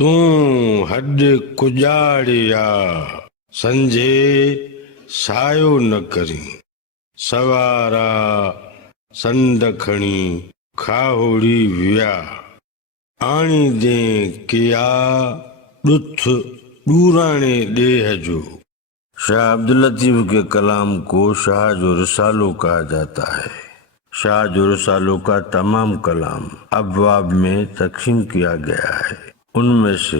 तूं हद कुजाड़िया संझे सायो न करी सवारा संद खणी खाहोड़ी विया आणी दे किया दुथ दूराने देह जो। शाह अब्दुल लतीफ के कलाम को शाह जो रसालो कहा जाता है। शाह जो रसालो का तमाम कलाम अबवाब में तकसीम किया गया है। उनमें से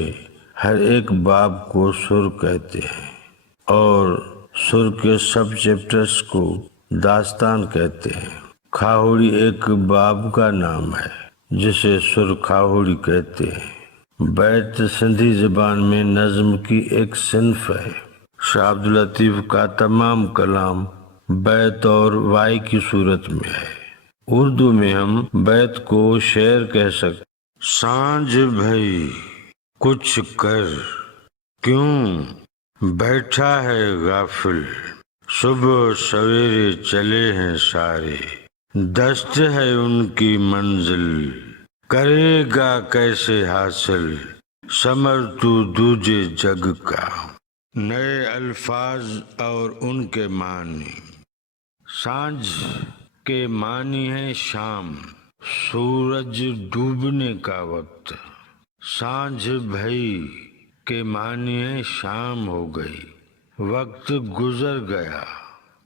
हर एक बाब को सुर कहते हैं और सुर के सब चैप्टर्स को दास्तान कहते हैं। खाहोड़ी एक बाब का नाम है जिसे सुर खाहोड़ी कहते हैं। बैत सिंधी ज़बान में नज़्म की एक सिन्फ है। शाह अब्दुल लतीफ का तमाम कलाम बैत और वाई की सूरत में है। उर्दू में हम बैत को शेर कह सकते। सांझ भई कुछ कर क्यों बैठा है गाफिल सुबह सवेरे चले हैं सारे दस्त है उनकी मंजिल करेगा कैसे हासिल समर तू दूजे जग का। नए अल्फाज और उनके मानी। सांझ के मानी है शाम, सूरज डूबने का वक्त। सांझ भई के मानी है शाम हो गई, वक्त गुजर गया।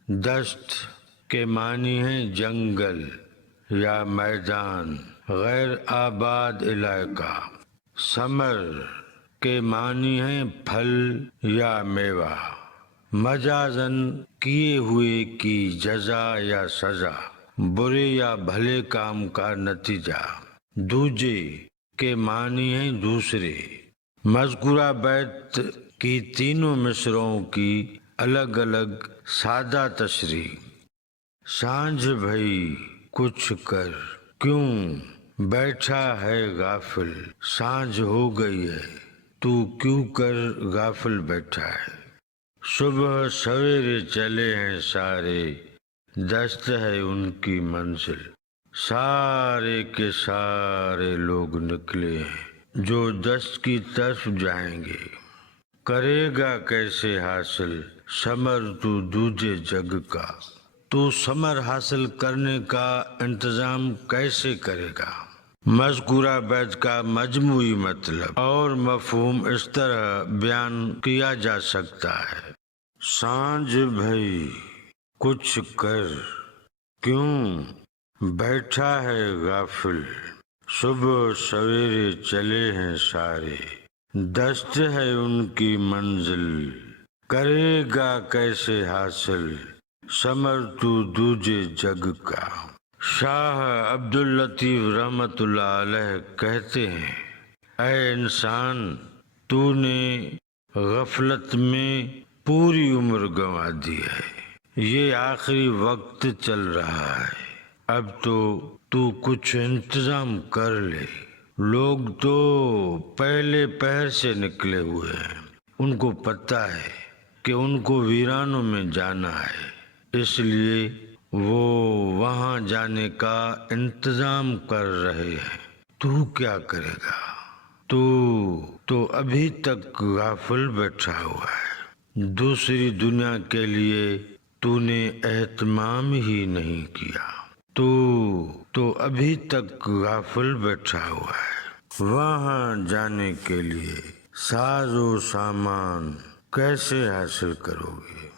दस्त के मानी है जंगल या मैदान, गैर आबाद इलाका। समर के मानी है फल या मेवा, मजाजन किए हुए की जजा या सजा, बुरे या भले काम का नतीजा। दूजे के मानी है दूसरे। मज़कूरा बैत की तीनों मिसरों की अलग अलग सादा तशरीह। सांझ भई कुछ कर क्यों बैठा है गाफिल, सांझ हो गई है तू क्यों कर गाफिल बैठा है। सुबह सवेरे चले हैं सारे दस्त है उनकी मंजिल, सारे के सारे लोग निकले हैं जो दस्त की तरफ जाएंगे। करेगा कैसे हासिल समर तू दूजे जग का, तू समर हासिल करने का इंतजाम कैसे करेगा। मज़कूरा बैत का मजमूई मतलब और मफ़हूम इस तरह बयान किया जा सकता है। सांझ भई कुछ कर क्यों बैठा है गाफिल सुबह सवेरे चले हैं सारे दस्त है उनकी मंजिल करेगा कैसे हासिल समर तू दूजे जग का। शाह अब्दुल लतीफ रहमतुल्लाह अलैह कहते हैं, ऐ इंसान तूने गफलत में पूरी उम्र गंवा दी है। ये आखिरी वक्त चल रहा है, अब तो तू कुछ इंतजाम कर ले। लोग तो पहले पहर से निकले हुए हैं, उनको पता है कि उनको वीरानों में जाना है, इसलिए वो वहां जाने का इंतजाम कर रहे हैं। तू क्या करेगा, तू तो अभी तक गाफिल बैठा हुआ है। दूसरी दुनिया के लिए तूने एहतमाम ही नहीं किया, तू तो अभी तक गाफिल बैठा हुआ है। वहां जाने के लिए साजो सामान कैसे हासिल करोगे।